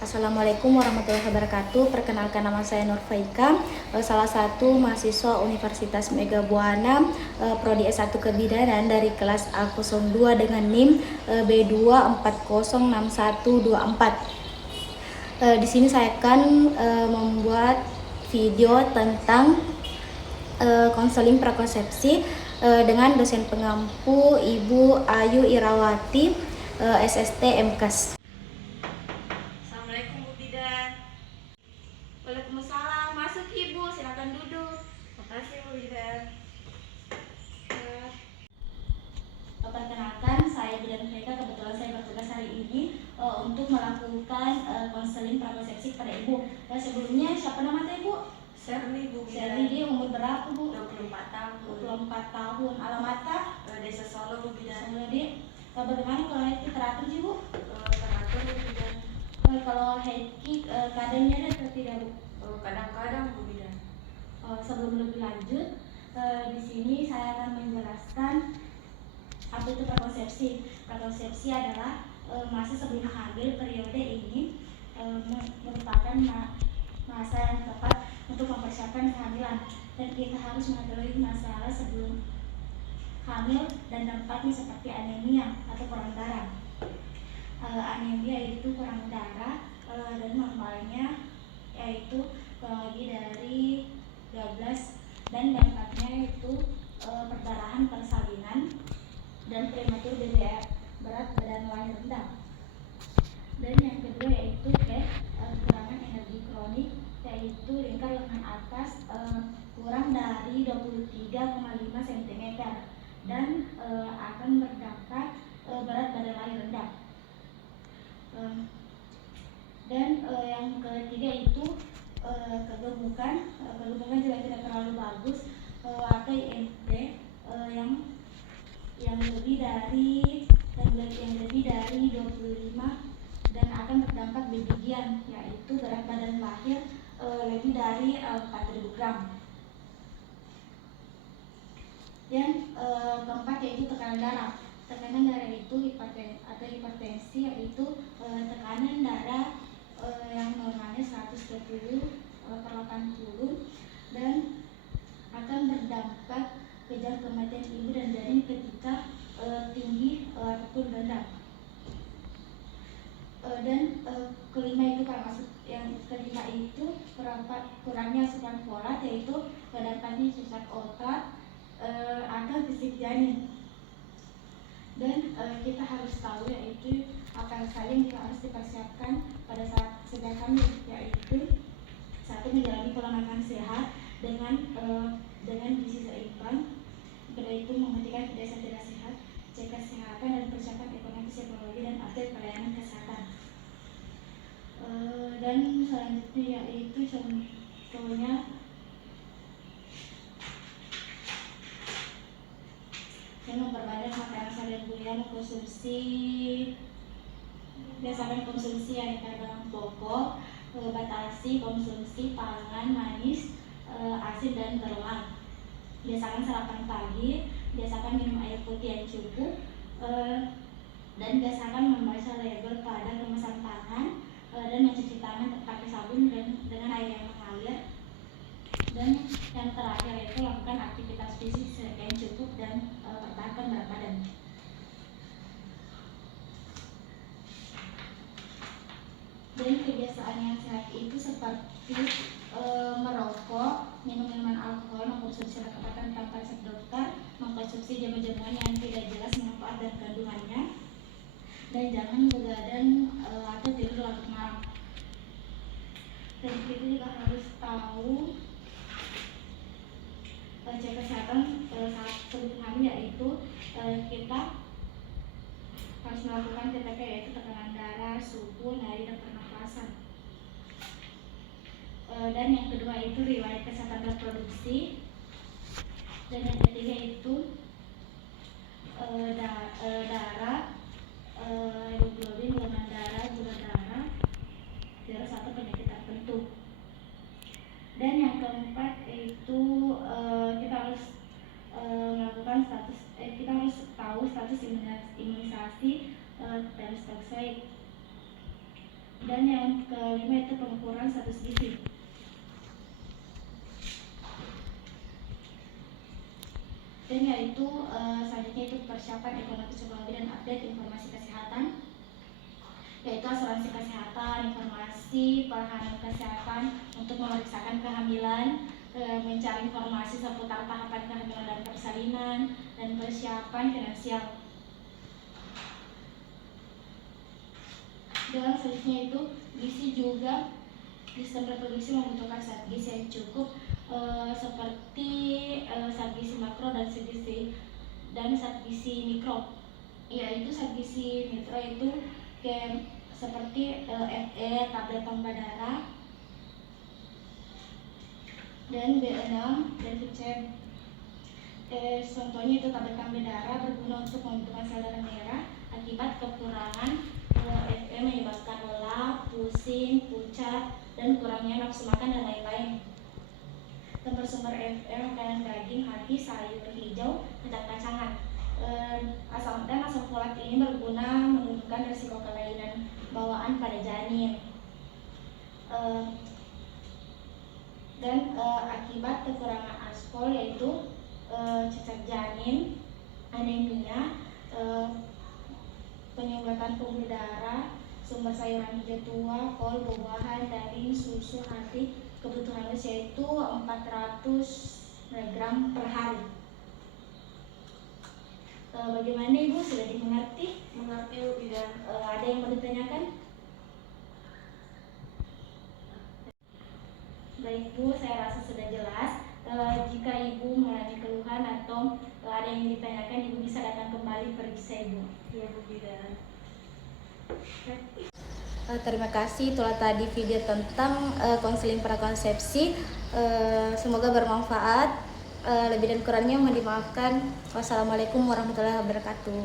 Assalamualaikum warahmatullahi wabarakatuh. Perkenalkan, nama saya Nur Faika, salah satu mahasiswa Universitas Mega Buana, Prodi S1 Kebidanan dari kelas A02 dengan NIM B2406124. Di sini saya akan membuat video tentang konseling prakonsepsi dengan dosen pengampu Ibu Ayu Irawati, SST MKes. Assalamualaikum Bu Bidan. Waalaikumsalam. Masuk Ibu, silakan duduk. Makasih Bu Bidan. Perkenalkan, saya Bidan Freka. Kebetulan saya bertugas hari ini untuk melakukan konseling prakonsepsi kepada Ibu. Sebelumnya siapa nama Ibu? Serli Bu Bidan. Serli, dia umur berapa Bu? 24 tahun. 24 tahun. Alamatnya? Desa Solo Bu Bidan. Solo, dia. Bagaimana kalau itu teratur sih Bu? Teratur Bu Bidan. Kalau head kick keadaannya ada atau tidak Bu? Kadang-kadang Bu Bidan. Sebelum lebih lanjut, di sini saya akan menjelaskan apa itu prakonsepsi. Prakonsepsi adalah masa sebelum hamil. Periode ini merupakan masa yang tepat untuk mempersiapkan kehamilan, dan kita harus mengetahui masalah sebelum hamil dan dampaknya seperti anemia atau kurang darah. Anemia itu kurang darah, dan normalnya yaitu kurang lebih dari 12, dan dampaknya itu perdarahan, persalinan, dan prematur BBR, berat badan lahir rendah. Dan yang kedua yaitu kekurangan energi kronik, yaitu lingkar lengan atas kurang dari 23,5 cm, dan akan berdampak berat badan lahir rendah. Dan yang ketiga itu kegemukan juga tidak terlalu bagus, atau IMT yang lebih dari 25, dan akan berdampak begigian, yaitu berat badan lahir lebih dari 4.000 gram. Dan keempat yaitu tekanan darah. Tekanan darah itu hipertensi, yaitu tekanan darah yang normalnya 120/80, dan akan berdampak kejar kematian ibu dan janin ketika tinggi ataupun rendah. Dan kelima itu kurangnya asupan folat, yaitu dampaknya cacat otak atau fisik janin. Dan kita harus tahu yaitu apa saja yang kita harus dipersiapkan pada saat sedang hamil, yaitu satu, menjalani pola makan sehat dengan gizi seimbang. Kedua itu menghentikan kebiasaan tidak sehat, cek kesehatan dan persiapan ekonomi, psikologi, dan update pelayanan kesehatan. Dan selanjutnya yaitu contohnya yang memperbanyak makanan sayur buah, biasakan konsumsi aneka bahan pokok, batasi konsumsi pangan manis, asin dan berlemak. Biasakan sarapan pagi, biasakan minum air putih yang cukup, dan biasakan membaca label pada kemasan pangan, dan mencuci tangan pakai sabun dan dengan air yang mengalir. Dan yang terakhir itu lakukan aktivitas fisik yang cukup dan pertahankan berat badan. Dan kebiasaan yang sehat itu seperti merokok, minum minuman alkohol, mengkonsumsi obat-obatan tanpa resep dokter, mengkonsumsi jamu-jamuan yang tidak jelas manfaat dan kandungannya, dan jangan begadang atau tidur larut malam. Dan kita juga harus tahu cek kesehatan saat sebelum hamil, yaitu kita harus melakukan TTP, yaitu tekanan darah, suhu, nadi, dan pernapasan. Dan yang kedua itu riwayat kesehatan reproduksi. Dan yang ketiga itu darah, hemoglobin, golongan darah, gula darah, tidak satu penyakit tertentu. Dan yang keempat itu kita harus kita harus tahu status imunisasi tetanus toksoid. Dan yang kelima itu pengukuran status gizi. Dan yaitu selanjutnya itu persiapan ekonomi psikologi dan update informasi kesehatan, yaitu asuransi kesehatan, informasi pertahanan kesehatan untuk memeriksakan kehamilan, mencari informasi seputar tahapan kehamilan dan persalinan, dan persiapan finansial. Dan selanjutnya itu gizi juga, sistem reproduksi membutuhkan zat gizi yang cukup seperti zat gizi makro dan zat gizi mikro, yaitu zat gizi mikro itu seperti Fe, tablet tambah darah, dan B6 dan C. Contohnya itu tablet tambah darah berguna untuk membentukkan sel darah merah. Akibat kekurangan Fe menyebabkan lelah, pusing, pucat, dan kurangnya nafsu makan dan lain-lain. Dan bersumber Fe makanan daging, hati, sayur hijau, kacang-kacangan. Asam folat ini berguna menurunkan risiko kelainan bawaan pada janin. Akibat kekurangan aspol yaitu cacat janin, anemia, penyumbatan pembuluh darah, sumber sayuran hijau tua, kol, buah-buahan, daging, susu, hati. Kebutuhan usia itu 400 mg per hari. Bagaimana Ibu, sudah dimengerti? Mengerti Bu Bidan. Ada yang mau ditanyakan? Baik Bu, saya rasa sudah jelas. Jika Ibu mengalami keluhan atau ada yang ditanyakan, Ibu bisa datang kembali periksa Ibu. Iya Bu Bidan. Terima kasih, itulah tadi video tentang konseling prakonsepsi. Semoga bermanfaat. Lebih dan kurangnya mohon dimaafkan. Wassalamualaikum warahmatullahi wabarakatuh.